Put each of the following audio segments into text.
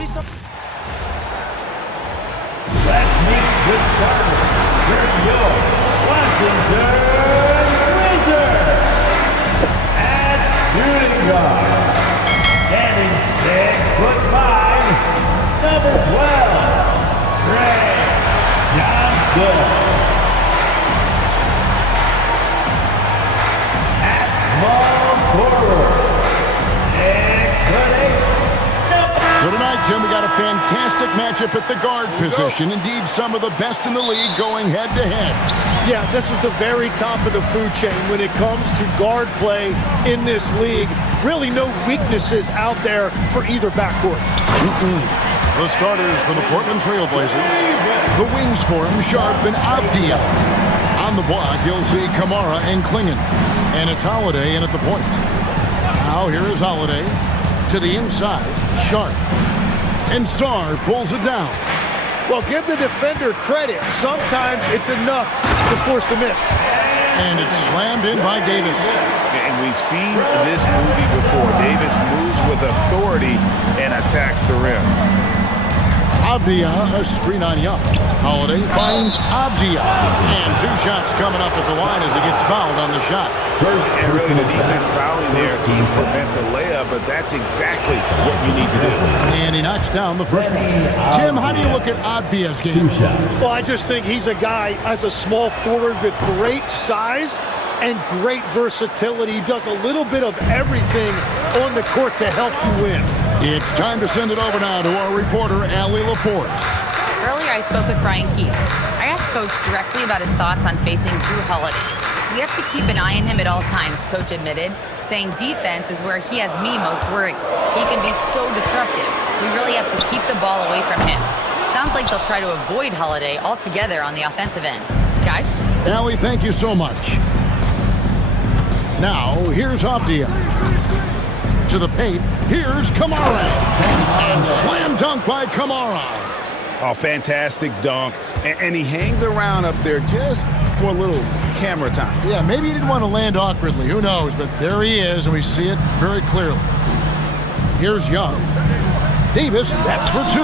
Let's meet the starters. Here's your Washington Wizards. At shooting guard, standing 6'5", number 12, Trey Johnson. At small forward, 6'8". So tonight, Tim, we got a fantastic matchup at the guard position. Indeed, some of the best in the league going head-to-head. Yeah, this is the very top of the food chain when it comes to guard play in this league. Really no weaknesses out there for either backcourt. The starters for the Portland Trailblazers. The wings for him, Sharp and Avdia. On the block, you'll see Kamara and Klingon. And it's Holiday in at the point. Now, here is Holiday. To the inside, Sharp. And Sarr pulls it down. Well, give the defender credit. Sometimes it's enough to force the miss. And it's slammed in by Davis. And we've seen this movie before. Davis moves with authority and attacks the rim. Avdia, a screen on Young. Holiday finds Avdia. And 2 shots coming up at the line as he gets fouled on the shot. And really the defense fouling there to prevent the layup, but that's exactly what you need to do. And he knocks down the first one. Tim, how do you look at Avdia's game? Well, I just think he's a guy as a small forward with great size and great versatility. He does a little bit of everything on the court to help you win. It's time to send it over now to our reporter, Allie LaForce. Earlier, I spoke with Brian Keefe. I asked Coach directly about his thoughts on facing Drew Holiday. We have to keep an eye on him at all times, Coach admitted, saying defense is where he has me most worried. He can be so disruptive. We really have to keep the ball away from him. Sounds like they'll try to avoid Holiday altogether on the offensive end. Guys? Allie, thank you so much. Now, here's Avdia. To the paint, here's Kamara. And slam dunk by Kamara. Oh, fantastic dunk. And he hangs around up there just for a little camera time. Yeah, maybe he didn't want to land awkwardly. Who knows? But there he is, and we see it very clearly. Here's Young. Davis, that's for 2.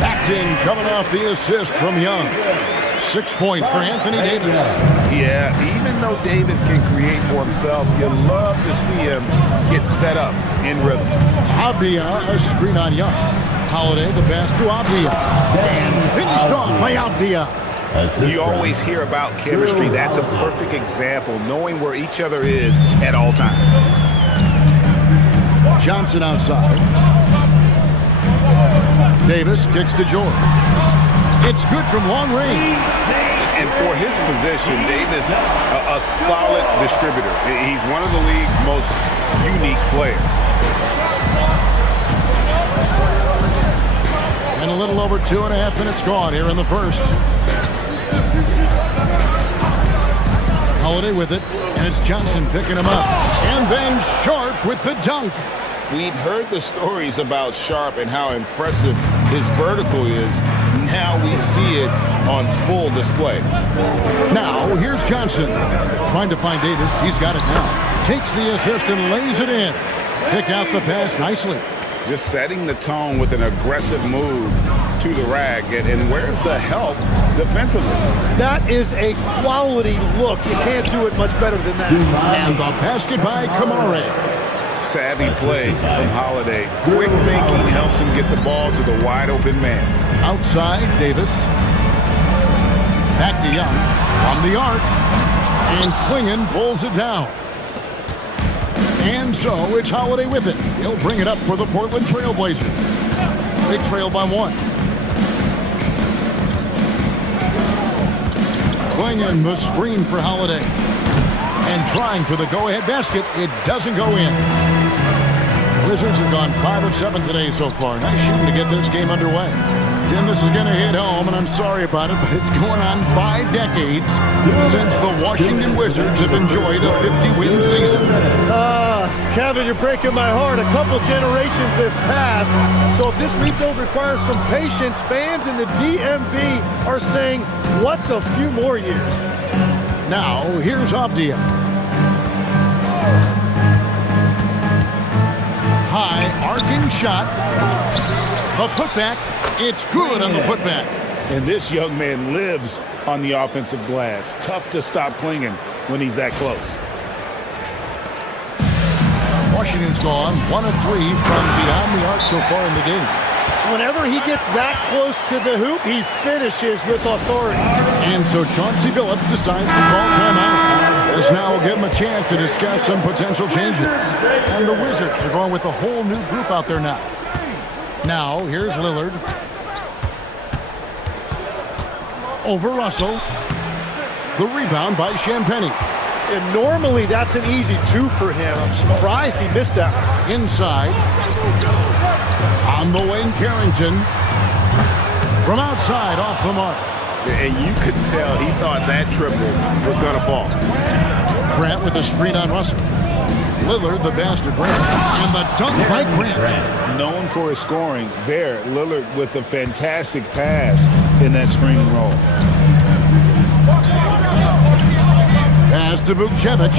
That's in, coming off the assist from Young. 6 points for Anthony Davis. Yeah, even though Davis can create for himself, you love to see him get set up in rhythm. Avdia, a screen on Young. Holiday, the pass to Avdia. And finished off by Avdia. You always hear about chemistry. That's a perfect example, knowing where each other is at all times. Johnson outside. Davis kicks to George. It's good from long range. And for his position, Davis, a solid distributor. He's one of the league's most unique players. And a little over 2.5 minutes gone here in the first. Holiday with it, and it's Johnson picking him up. And then Sharp with the dunk. We'd heard the stories about Sharp and how impressive his vertical is. Now we see it on full display. Now, here's Johnson. Trying to find Davis. He's got it now. Takes the assist and lays it in. Pick out the pass nicely. Just setting the tone with an aggressive move to the rack. And where's the help defensively? That is a quality look. You can't do it much better than that. And the basket by Kamara. Savvy play from Holiday. Quick thinking helps him get the ball to the wide open man. Outside, Davis. Back to Young. From the arc. And Klingon pulls it down. And so it's Holiday with it. He'll bring it up for the Portland Trailblazers. They trail by 1. Klingon the screen for Holiday. And trying for the go-ahead basket. It doesn't go in. Wizards have gone 5 of 7 today so far. Nice shooting to get this game underway. Jim, this is going to hit home, and I'm sorry about it, but it's going on 5 decades since the Washington Wizards have enjoyed a 50-win season. Kevin, you're breaking my heart. A couple generations have passed. So if this rebuild requires some patience, fans in the DMV are saying, what's a few more years? Now, here's Avdia. High arcing shot. The putback. It's good on the putback. And this young man lives on the offensive glass. Tough to stop clinging when he's that close. Washington's gone 1 of 3 from beyond the arc so far in the game. Whenever he gets that close to the hoop, he finishes with authority. And so Chauncey Billups decides to call timeout. As now we'll give him a chance to discuss some potential changes. And the Wizards are going with a whole new group out there now. Now, here's Lillard. Over Russell. The rebound by Champagnie. And normally that's an easy 2 for him. I'm surprised he missed that. Inside. On the wing, Carrington. From outside, off the mark. And you could tell he thought that triple was going to fall. Grant with a screen on Russell. Lillard, the pass to Grant. And the dunk by Grant. Known for his scoring, there, Lillard with a fantastic pass in that screen and roll. Pass to Vukcevic.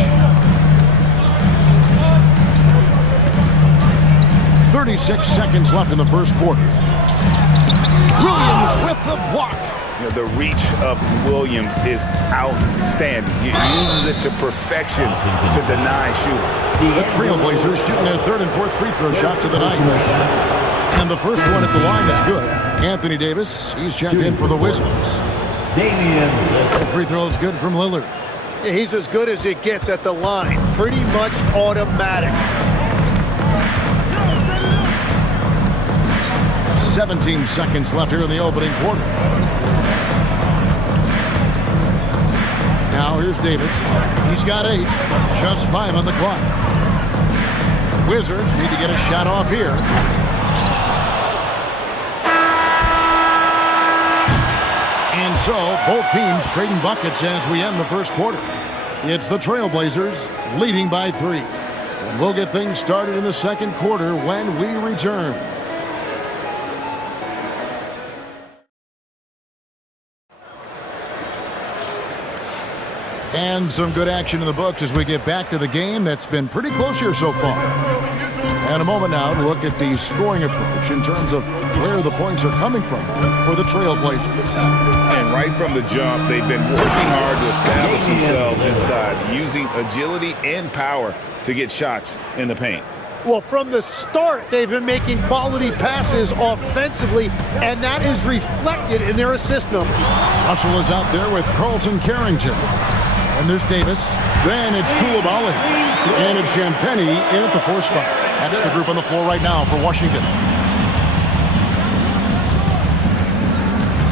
36 seconds left in the first quarter. Williams with the block. You know, the reach of Williams is outstanding. He uses it to perfection to deny shooting. The Trailblazers shooting their third and fourth free throw shots of the night. And the first one at the line is good. Anthony Davis, he's checked in for the Wizards. The free throw is good from Lillard. He's as good as it gets at the line. Pretty much automatic. 17 seconds left here in the opening quarter. Now here's Davis. He's got 8. Just 5 on the clock. The Wizards need to get a shot off here. And so both teams trading buckets as we end the first quarter. It's the Trailblazers leading by 3. And we'll get things started in the second quarter when we return. And some good action in the books as we get back to the game that's been pretty close here so far. And a moment now to look at the scoring approach in terms of where the points are coming from for the Trailblazers. And right from the jump, they've been working hard to establish themselves inside, using agility and power to get shots in the paint. Well, from the start, they've been making quality passes offensively, and that is reflected in their assist number. Russell is out there with Carlton Carrington. And there's Davis. Then it's Koulibaly. And it's Champagnie in at the 4 spot. That's the group on the floor right now for Washington.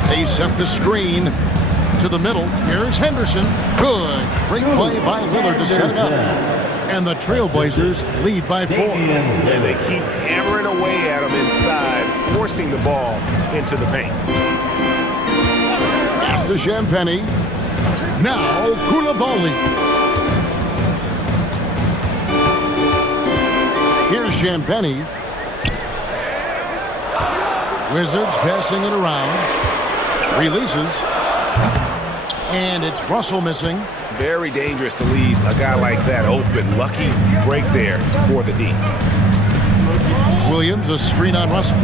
They set the screen to the middle. Here's Henderson. Good. Great play by Lillard to set it up. And the Trailblazers lead by 4. And they keep hammering away at them inside, forcing the ball into the paint. Pass to Champagnie. Now Koulibaly. Here's Champagnie. Wizards passing it around. Releases. And it's Russell missing. Very dangerous to leave a guy like that open. Lucky break there for the D. Williams, a screen on Russell.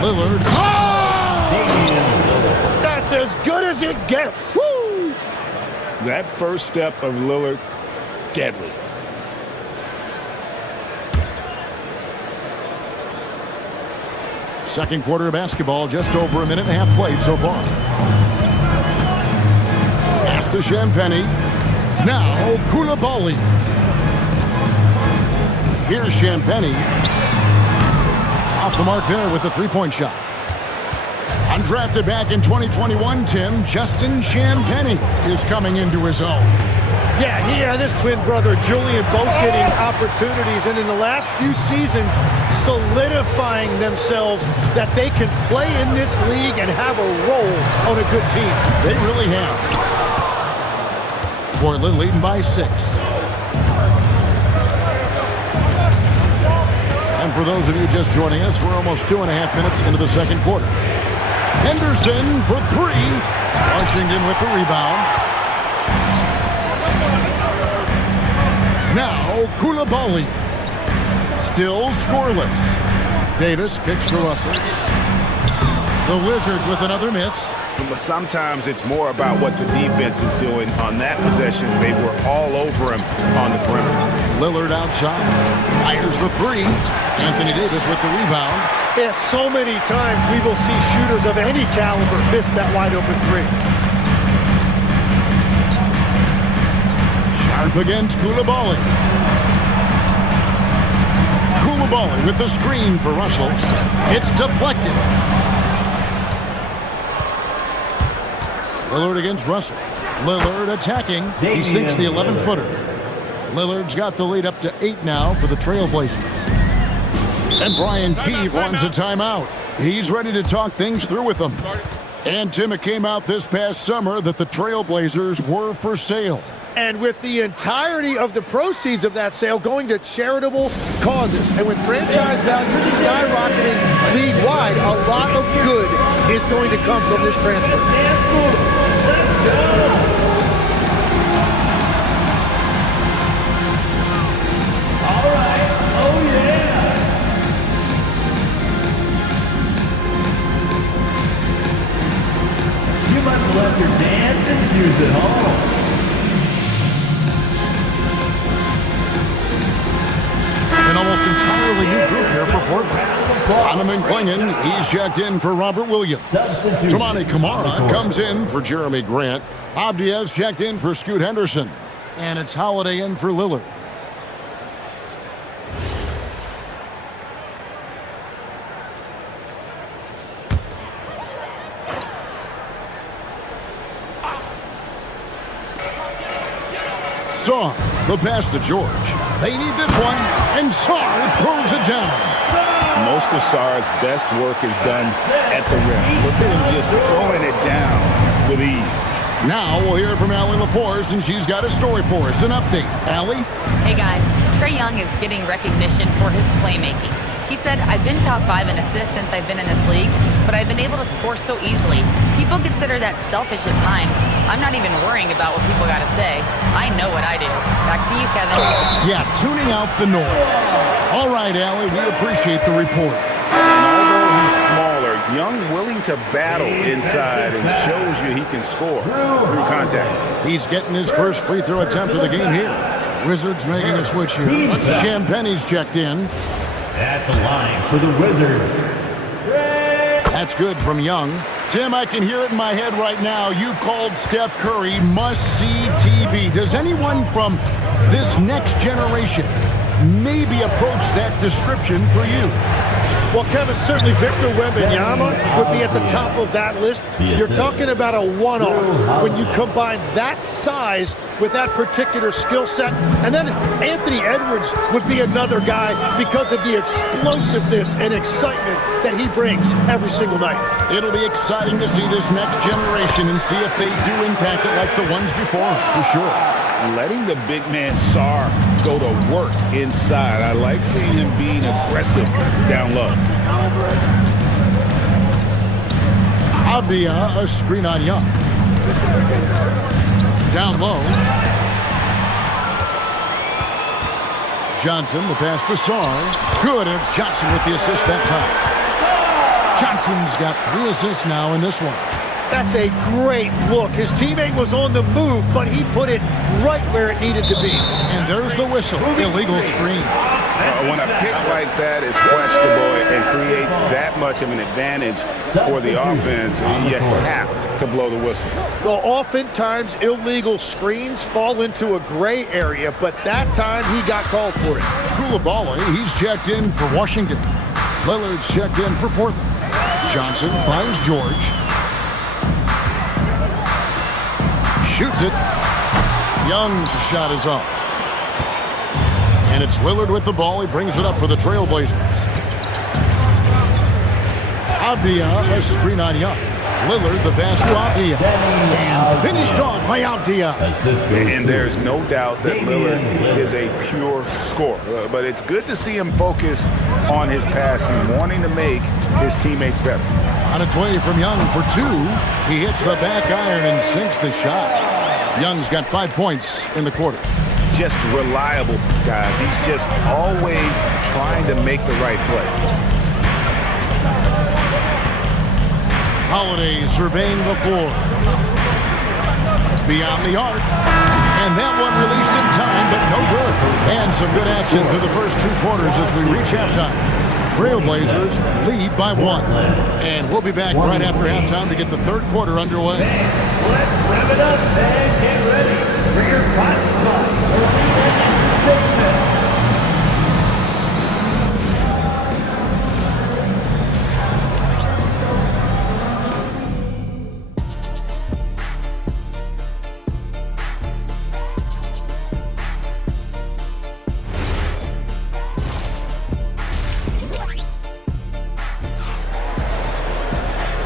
Lillard. Oh! That's as good as it gets. Woo! That first step of Lillard, deadly. Second quarter of basketball, just over a minute and a half played so far. Pass to Champagnie. Now Koulibaly. Here's Champagnie. Off the mark there with the three-point shot. Undrafted back in 2021, Tim, Justin Champagnie is coming into his own. Yeah, he and his twin brother Julian both getting opportunities, and in the last few seasons solidifying themselves that they can play in this league and have a role on a good team. They really have. Portland leading by 6. And for those of you just joining us, we're almost 2.5 minutes into the second quarter. Henderson for 3. Washington with the rebound. Now Koulibaly. Still scoreless. Davis kicks to Russell. The Wizards with another miss. Sometimes it's more about what the defense is doing. On that possession, they were all over him on the perimeter. Lillard outside. Fires the three. Anthony Davis with the rebound. Yeah, so many times we will see shooters of any caliber miss that wide open three. Sharp against Koulibaly. Koulibaly with the screen for Russell. It's deflected. Lillard against Russell. Lillard attacking. He sinks the 11-footer. Lillard's got the lead up to 8 now for the Trailblazers. And Brian Keefe wants a timeout. He's ready to talk things through with them. And Tim, it came out this past summer that the Trailblazers were for sale. And with the entirety of the proceeds of that sale going to charitable causes, and with franchise values skyrocketing league-wide, a lot of good is going to come from this transfer. Let's go. All right. Oh, yeah. You must have left your dancing shoes at home. An almost entirely new group here for Portland. Donovan Clingan, he's checked in for Robert Williams. Tamani Kamara comes in for Jeremy Grant. Abdiaz checked in for Scoot Henderson. And it's Holiday in for Lillard. Saw the pass to George. They need this one, and Sarr throws it down. Most of Sarr's best work is done at the rim. Look at him just throwing it down with ease. Now we'll hear from Allie LaForce, and she's got a story for us. An update. Allie? Hey guys, Trae Young is getting recognition for his playmaking. He said, I've been top 5 in assists since I've been in this league, but I've been able to score so easily. People consider that selfish at times. I'm not even worrying about what people got to say. I know what I do. Back to you, Kevin. Yeah, tuning out the noise. All right, Allie, we appreciate the report. Although he's smaller, Young willing to battle inside and shows you he can score through contact. He's getting his first free throw attempt of the game here. Wizards making a switch here. Champagne's checked in. At the line for the Wizards. That's good from Young. Tim, I can hear it in my head right now. You called Steph Curry must-see TV. Does anyone from this next generation maybe approach that description for you? Well, Kevin, certainly Victor Wembanyama would be at the top of that list. You're talking about a one-off when you combine that size with that particular skill set. And then Anthony Edwards would be another guy because of the explosiveness and excitement that he brings every single night. It'll be exciting to see this next generation and see if they do impact it like the ones before, for sure. Letting the big man Sarr go to work inside. I like seeing him being aggressive down low. Abdia, a screen on Young. Down low. Johnson, the pass to Sarr. Good, and it's Johnson with the assist that time. Johnson's got 3 assists now in this one. That's a great look. His teammate was on the move, but he put it right where it needed to be. And there's the whistle. Illegal screen. When a pick like that is questionable and creates that much of an advantage for the offense, you have to blow the whistle. Well, oftentimes illegal screens fall into a gray area, but that time he got called for it. Koulibaly, he's checked in for Washington. Lillard's checked in for Portland. Johnson finds George. Shoots it. Young's shot is off. And it's Lillard with the ball. He brings it up for the Trailblazers. Abdia, a screen on Young. Lillard, the pass to Abdia. And finished off by Abdia. And there's no doubt that Lillard is a pure scorer. But it's good to see him focus on his passing, wanting to make his teammates better. On its way from Young for 2. He hits the back iron and sinks the shot. Young's got 5 points in the quarter. Just reliable, guys. He's just always trying to make the right play. Holiday surveying the floor. Beyond the arc. And that one released in time, but no good. And some good action through the first 2 quarters as we reach halftime. Trailblazers lead by 1. And we'll be back right after halftime to get the 3rd quarter underway. Let's rev it up and get ready for your bottom line. Entertainment.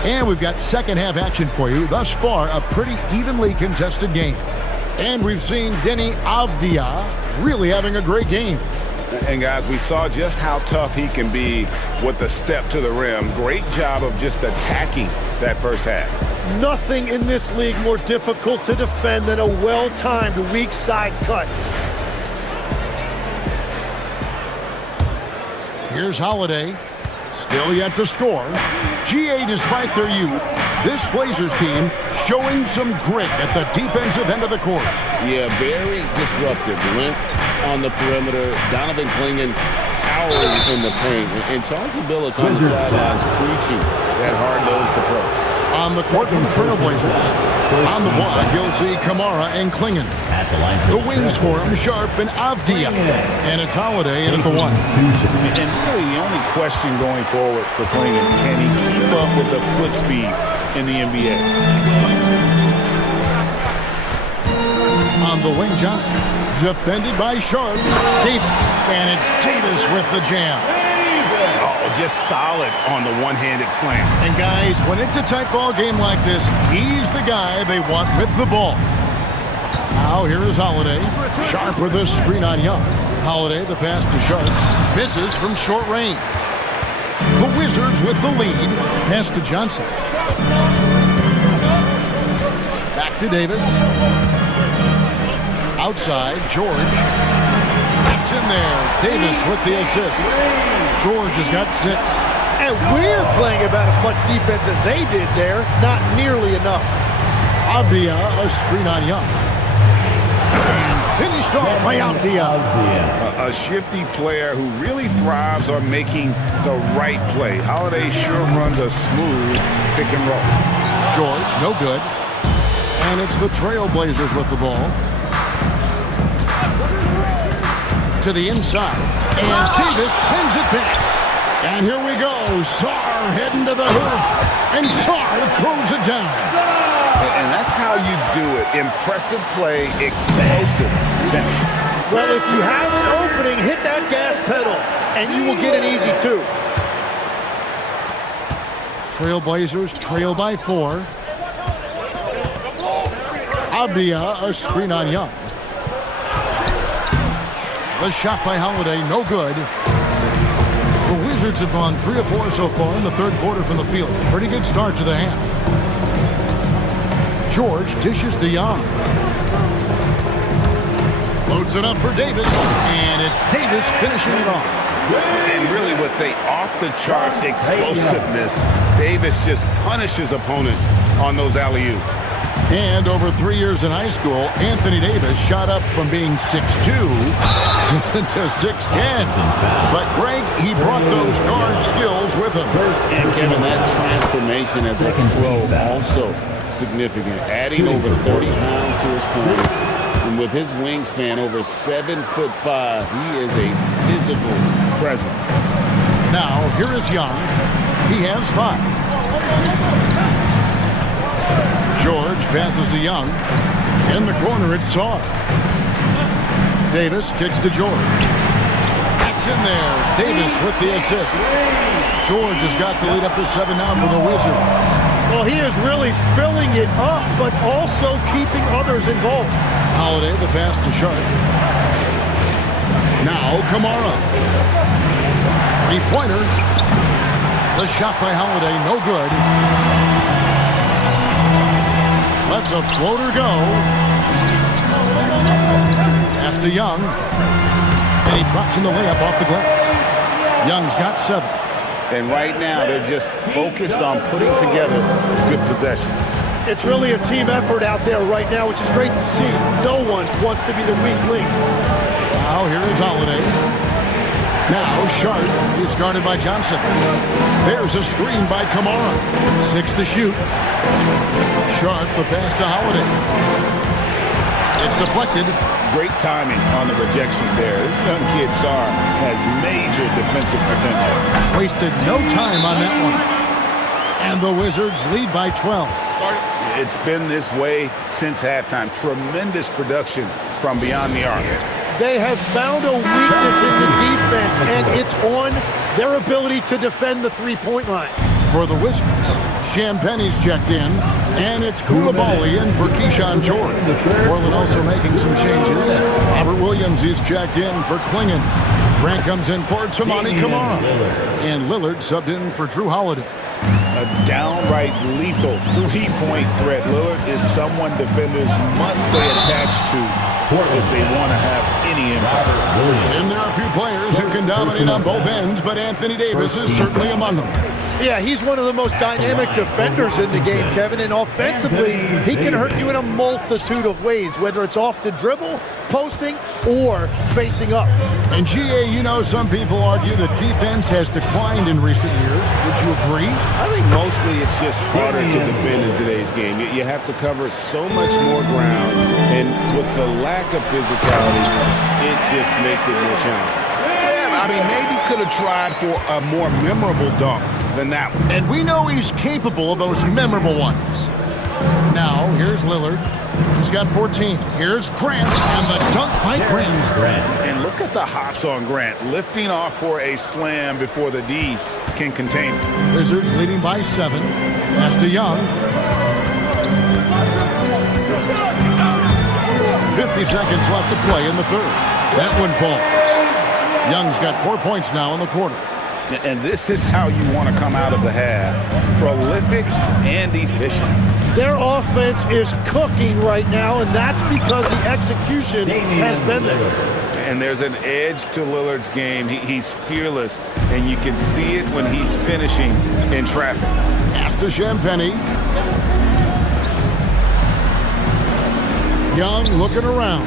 And we've got second half action for you. Thus far, a pretty evenly contested game. And we've seen Deni Avdija really having a great game. And guys, we saw just how tough he can be with the step to the rim. Great job of just attacking that first half. Nothing in this league more difficult to defend than a well-timed weak side cut. Here's Holiday. Still yet to score. GA, despite their youth, this Blazers team showing some grit at the defensive end of the court. Yeah, very disruptive. Length on the perimeter. Donovan Clingan towering in the paint. And Charles Billups on the sidelines preaching that hard-nosed approach. On the court for the Trailblazers. On the block, you'll see Kamara and Clingan. The wings for him, Sharp and Avdija. And it's Holiday in at the 1. And really the only question going forward for Clingan, can he keep up with the foot speed in the NBA? On the wing, Johnson. Defended by Sharp. Davis. And it's Davis with the jam. Oh, just solid on the one-handed slam. And guys, when it's a tight ball game like this, he's the guy they want with the ball. Now here is Holiday. Sharp with a screen on Young. Holiday, the pass to Sharp. Misses from short range. The Wizards with the lead. Pass to Johnson. Back to Davis. Outside, George. It's in there. Davis with the assist. George has got 6. And we're playing about as much defense as they did there. Not nearly enough. Avdija, a screen on Young. And finished off by Avdija. A shifty player who really thrives on making the right play. Holiday sure runs a smooth pick and roll. George, no good. And it's the Trailblazers with the ball. To the inside. And Davis sends it back. And here we go. Sarr heading to the hoop. And Sarr throws it down. And that's how you do it. Impressive play, explosive finish. Well, if you have an opening, hit that gas pedal, and you will get an easy 2. Trailblazers trail by 4. Avdija, a screen on Young. The shot by Holiday, no good. The Wizards have gone 3 of 4 so far in the 3rd quarter from the field. Pretty good start to the half. George dishes to Young. Loads it up for Davis, and it's Davis finishing it off. And really with the off-the-charts explosiveness, Davis just punishes opponents on those alley-oops. And over 3 years in high school, Anthony Davis shot up from being 6'2" to 6'10". But Greg, he brought those guard skills with him. And Kevin, that transformation as a pro also significant. Adding over 30 pounds to his frame. And with his wingspan over 7'5", he is a physical presence. Now, here is Young. He has 5. George passes to Young. In the corner, it's Sarr. Davis kicks to George. That's in there. Davis with the assist. George has got the lead up to 7 now for the Wizards. Well, he is really filling it up, but also keeping others involved. Holiday, the pass to Sharp. Now, Kamara. 3-pointer. The shot by Holiday, no good. Lets a floater go. Pass to Young. And he drops in the layup off the glass. Young's got 7. And right now, they're just focused on putting together good possession. It's really a team effort out there right now, which is great to see. No one wants to be the weak link. Now here is Holiday. Now Sharp is guarded by Johnson. There's a screen by Kamara. 6 to shoot. Sharp, the pass to Holiday. It's deflected. Great timing on the rejection there. This young kid, Sar, has major defensive potential. Wasted no time on that one. And the Wizards lead by 12. It's been this way since halftime. Tremendous production from beyond the arc. They have found a weakness in the defense, and it's on their ability to defend the three-point line. For the Wizards, Champagne's checked in, and it's Koulibaly in for Keyshawn George. Portland also making some changes. Robert Williams is checked in for Klingon. Grant comes in for Tamani Kamara. And Lillard subbed in for Drew Holiday. A downright lethal three-point threat. Lillard is someone defenders must stay attached to if they want to have any impact. And there are a few players who can dominate on both ends, but Anthony Davis is certainly among them. Yeah, he's one of the most dynamic defenders in the game, Kevin, and offensively, he can hurt you in a multitude of ways, whether it's off the dribble, posting, or facing up. And GA, you know, some people argue that defense has declined in recent years. Would you agree? I think mostly it's just harder to defend in today's game. You have to cover so much more ground, and with the lack of physicality, it just makes it more challenging. Yeah, I mean, maybe could have tried for a more memorable dunk than that one. And we know he's capable of those memorable ones. Now, here's Lillard. He's got 14. Here's Grant, and the dunk by Grant. And look at the hops on Grant, lifting off for a slam before the D can contain him. Wizards leading by 7. Pass to Young. 50 seconds left to play in the third. That one falls. Young's got 4 points now in the quarter. And this is how you want to come out of the half. Prolific and efficient. Their offense is cooking right now, and that's because the execution has been there. And there's an edge to Lillard's game. He's fearless, and you can see it when he's finishing in traffic. Pass to Champagnie. Young looking around.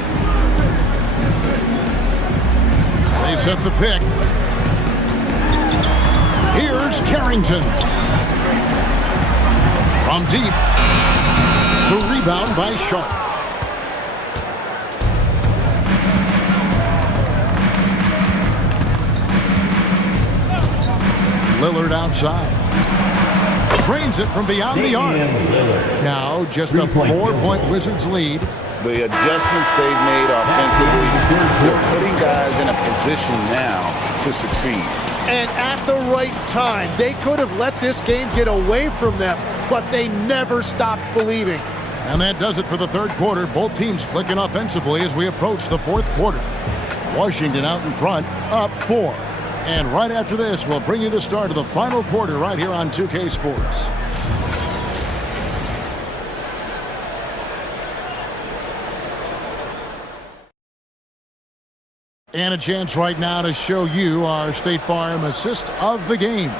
They set the pick. Here's Carrington. From deep. The rebound by Sharp. Lillard outside. Drains it from beyond the arc. Now just a 4-point Wizards lead. The adjustments they've made offensively, they're putting guys in a position now to succeed. And at the right time, they could have let this game get away from them, but they never stopped believing. And that does it for the third quarter. Both teams clicking offensively as we approach the fourth quarter. Washington out in front, up 4. And right after this, we'll bring you the start of the final quarter right here on 2K Sports. And a chance right now to show you our State Farm assist of the game.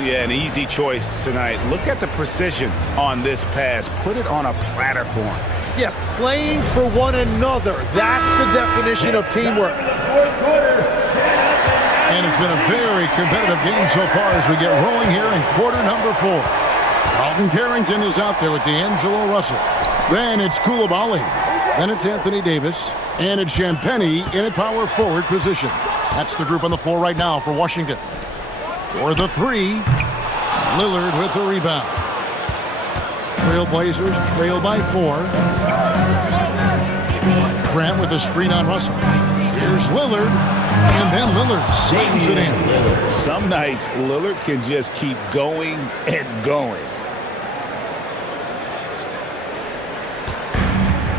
Yeah, an easy choice tonight. Look at the precision on this pass. Put it on a platter form. Yeah, playing for one another. That's the definition of teamwork. And it's been a very competitive game so far as we get rolling here in quarter number 4. Carlton Carrington is out there with D'Angelo Russell. Then it's Koulibaly. Then it's Anthony Davis. And it's Champagnie in a power forward position. That's the group on the floor right now for Washington. For the 3, Lillard with the rebound. Trailblazers trail by 4. Grant with a screen on Russell. Here's Lillard, and then Lillard slams it in. Some nights, Lillard can just keep going and going.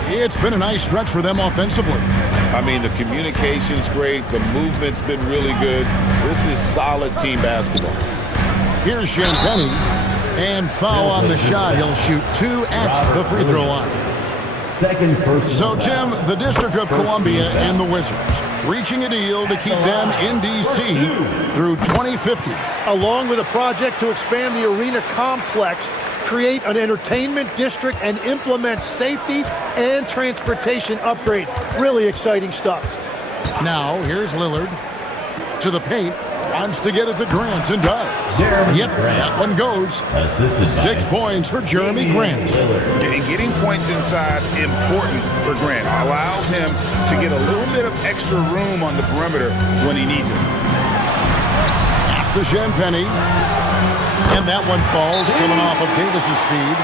It's been a nice stretch for them offensively. I mean, the communication's great. The movement's been really good. This is solid team basketball. Here's Champagnie, and foul on the shot. He'll shoot 2 at the free throw line. Second person. So, Tim, the District of Columbia and the Wizards, reaching a deal to keep them in D.C. through 2050. Along with a project to expand the arena complex, create an entertainment district, and implement safety and transportation upgrades. Really exciting stuff. Now, here's Lillard to the paint. Wants to get it to Grant and does. Yep, that one goes. 6 points for Jeremy Grant. And getting points inside important for Grant. Allows him to get a little bit of extra room on the perimeter when he needs it. Pass to Champagny. And that one falls, coming off of Davis's feed.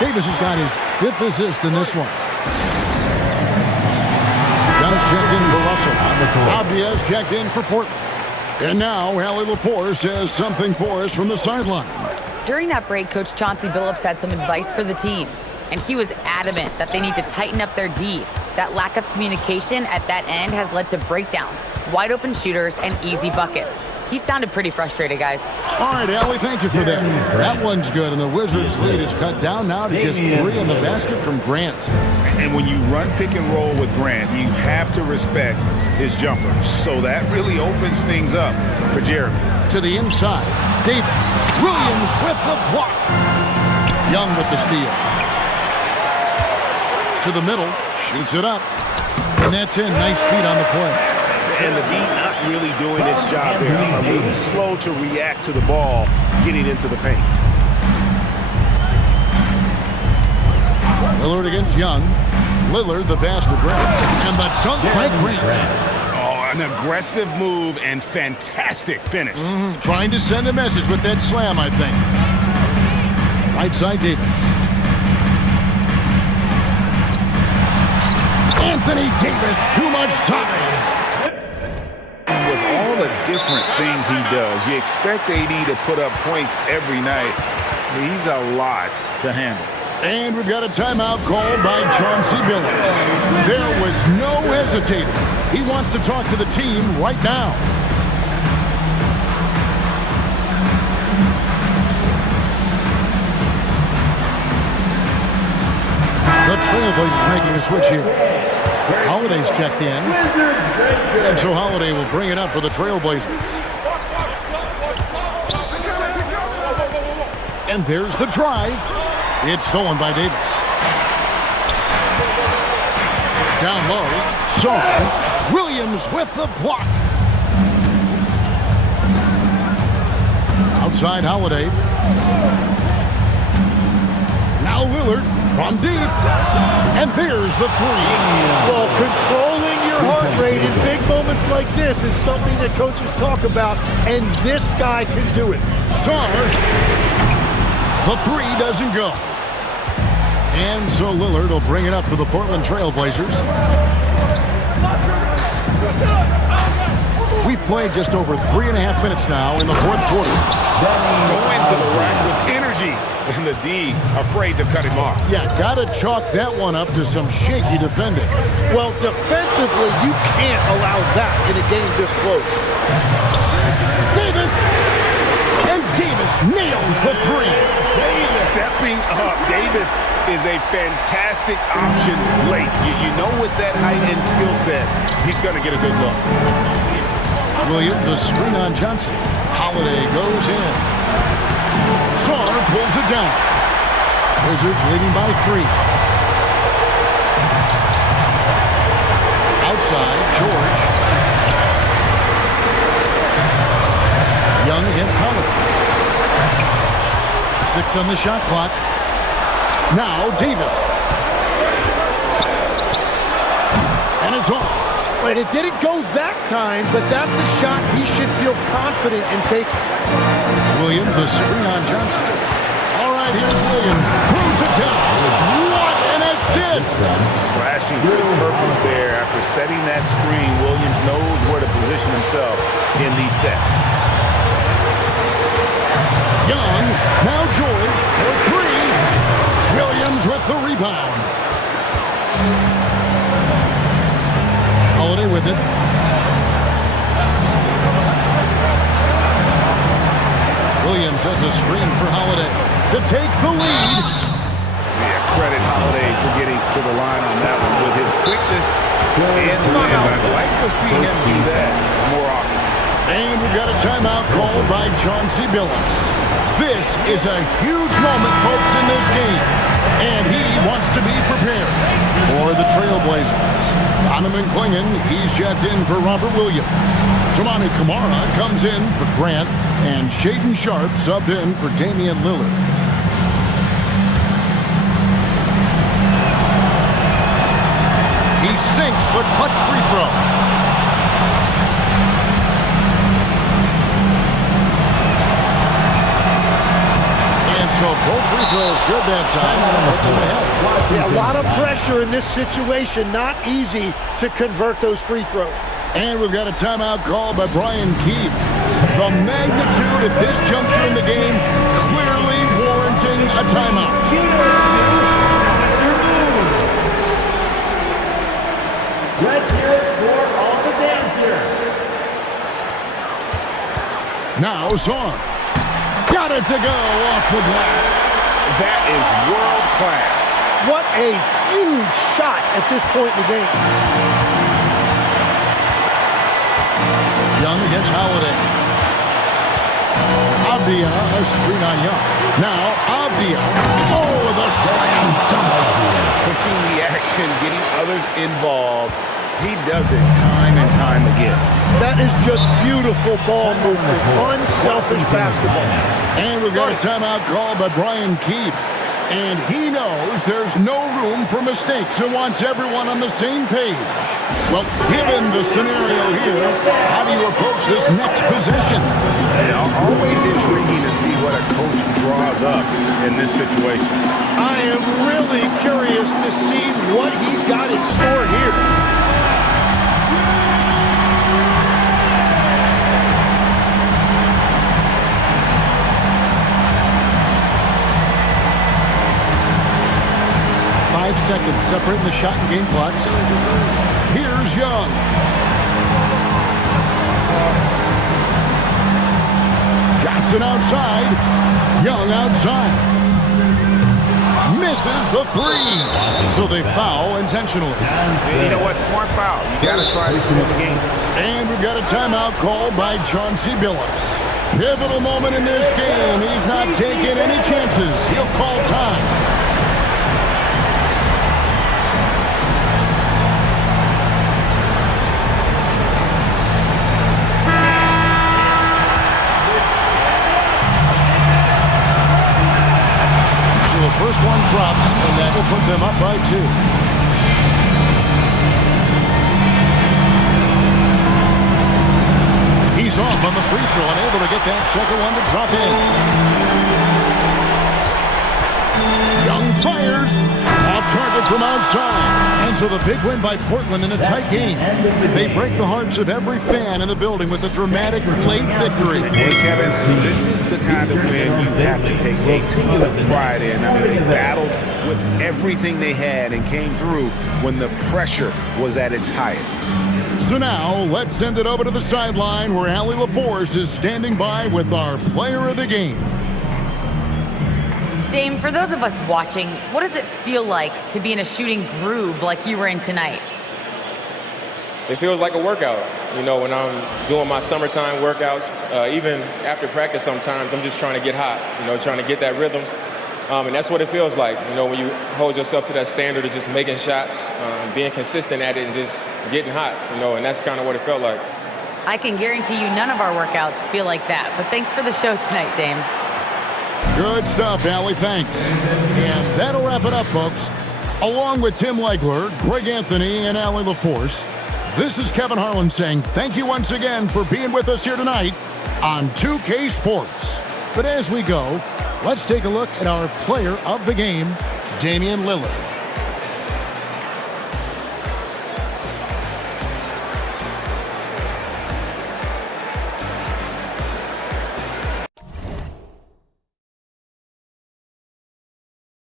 Davis has got his 5th assist in this one. Young's checked in for Russell. Obvious checked in for Portland. And now, Allie LaForce has something for us from the sideline. During that break, Coach Chauncey Billups had some advice for the team, and he was adamant that they need to tighten up their D. That lack of communication at that end has led to breakdowns, wide open shooters, and easy buckets. He sounded pretty frustrated, guys. All right, Allie, thank you for that. That one's good, and the Wizards' lead is cut down now to just 3 in the basket from Grant. And when you run pick and roll with Grant, you have to respect his jumper. So that really opens things up for Jeremy. To the inside, Davis. Williams with the block. Young with the steal. To the middle, shoots it up. And that's in. Nice feet on the play. And the D not really doing its job here. A little slow to react to the ball getting into the paint. Lillard against Young. Lillard, the pass to Grant. And the dunk by Grant. Oh, an aggressive move and fantastic finish. Trying to send a message with that slam, I think. Right side, Davis. Anthony Davis, too much size. With all the different things he does, you expect AD to put up points every night. He's a lot to handle. And we've got a timeout called by Chauncey Billups. There was no hesitating. He wants to talk to the team right now. The Trailblazers making a switch here. Holiday's checked in. And so Holiday will bring it up for the Trailblazers. And there's the drive. It's stolen by Davis. Down low. Shaw. Williams with the block. Outside Holiday. Now Lillard from deep. And there's the 3. Well, controlling your heart rate in big moments like this is something that coaches talk about, and this guy can do it. Shaw. The 3 doesn't go. And so Lillard will bring it up for the Portland Trailblazers. We've played just over 3.5 minutes now in the 4th quarter. Go into the rack with energy, and the D afraid to cut him off. Yeah, gotta chalk that one up to some shaky defending. Well, defensively, you can't allow that in a game this close. Davis! And Davis nails the 3. Stepping up, Davis is a fantastic option late. You know with that height and skill set, he's going to get a good look. Williams, a screen on Johnson. Holiday goes in. Shaw pulls it down. Wizards leading by 3. Outside, George. Young against Holiday. 6 on the shot clock. Now Davis. And it's off. Wait, it didn't go that time, but that's a shot he should feel confident in taking. Williams, a screen on Johnson. All right, here's Williams. Throws it down. What an assist! Slashing good purpose there. After setting that screen, Williams knows where to position himself in these sets. Young, now George for 3. Williams with the rebound. Holiday with it. Williams has a screen for Holiday to take the lead. Yeah, credit Holiday for getting to the line on that one with his quickness and win. I'd like to see him do that more often. And we've got a timeout called by Chauncey Billups. This is a huge moment, folks, in this game. And he wants to be prepared for the Trailblazers. Donovan Clingan, he's checked in for Robert Williams. Tamani Kamara comes in for Grant. And Shaedon Sharpe subbed in for Damian Lillard. He sinks the clutch free throw. And so both free throws good that time. And puts him ahead. Yeah, a lot of pressure in this situation. Not easy to convert those free throws. And we've got a timeout called by Brian Keefe. The magnitude at this juncture in the game clearly warranting a timeout. Let's hear it for all the dancers. Now Zorn. Got it to go off the glass. That is world class. What a huge shot at this point in the game. Young against Holiday. Avdia, a screen on Young. Now Avdia. Oh, the slam dunk. Pushing the action, getting others involved. He does it time and time again. That is just beautiful ball movement. Unselfish basketball. And we've got a timeout called by Brian Keefe. And he knows there's no room for mistakes and wants everyone on the same page. Well, given the scenario here, how do you approach this next possession? Always intriguing to see what a coach draws up in this situation. I am really curious to see what he's got in store here. Seconds separating the shot and game clocks. Here's Young. Johnson outside. Young outside. Misses the three. So they foul intentionally. You know what? Smart foul. You got to try to steal the game. And we've got a timeout called by Chauncey Billups. Pivotal moment in this game. He's not taking any chances. He'll call time. First one drops, and that will put them up by 2. He's off on the free throw, unable to get that second one to drop in. Young fires. Off target from outside. And so the big win by Portland in a tight game. They break the hearts of every fan in the building with a dramatic late victory. Hey, Kevin, this is the kind of win you have to take a ton of pride in. I mean, they battled with everything they had and came through when the pressure was at its highest. So now, let's send it over to the sideline where Allie LaForce is standing by with our player of the game. Dame, for those of us watching, what does it feel like to be in a shooting groove like you were in tonight? It feels like a workout. You know, when I'm doing my summertime workouts, even after practice sometimes, I'm just trying to get hot, you know, trying to get that rhythm. And that's what it feels like, you know, when you hold yourself to that standard of just making shots, being consistent at it and just getting hot, you know, and that's kind of what it felt like. I can guarantee you none of our workouts feel like that, but thanks for the show tonight, Dame. Good stuff, Allie. Thanks. And that'll wrap it up, folks. Along with Tim Legler, Greg Anthony, and Allie LaForce, this is Kevin Harlan saying thank you once again for being with us here tonight on 2K Sports. But as we go, let's take a look at our player of the game, Damian Lillard.